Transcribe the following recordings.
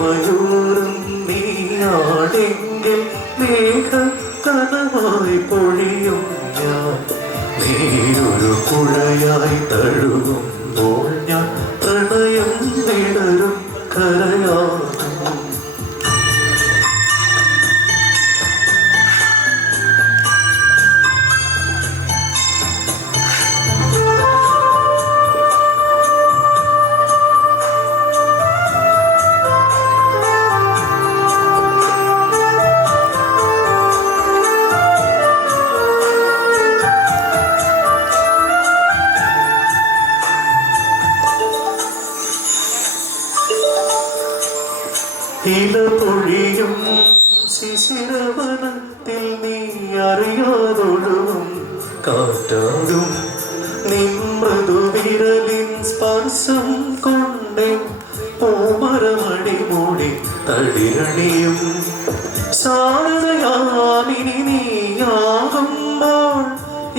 മയൂരം നീയാടെങ്കിൽ മേഘ കനവായി പൊഴിയും ഞാൻ. നീയൊരു പുഴയായി തഴുകുമ്പോൾ ഞാൻ പ്രണയം വിടരും കരയാകും. ഇല പൊഴിയും ശിശിരവനത്തിൽ നീ അറിയാതൊഴുകും കാറ്റാകും. നിൻ മൃദുവിരലിൻ സ്പർശം കൊണ്ടേ പൂമരമണി മൂടി തളിരണിയും. ശാരദയാമിനി നീയാകുമ്പോൾ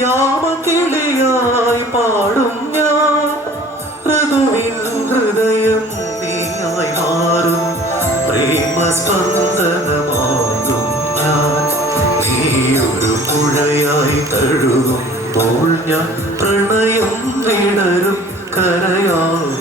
യാമക്കിളിയായി പാടും ഞാൻ. ഋതുവിൻ ഹൃദയം നീയായി മാറും പ്രേമസ്പന്ദനമാകും ഞാൻ. നീയൊരു പുഴയായി തഴുകുമ്പോൾ ഞാൻ പ്രണയം വിടരും കരയാകും.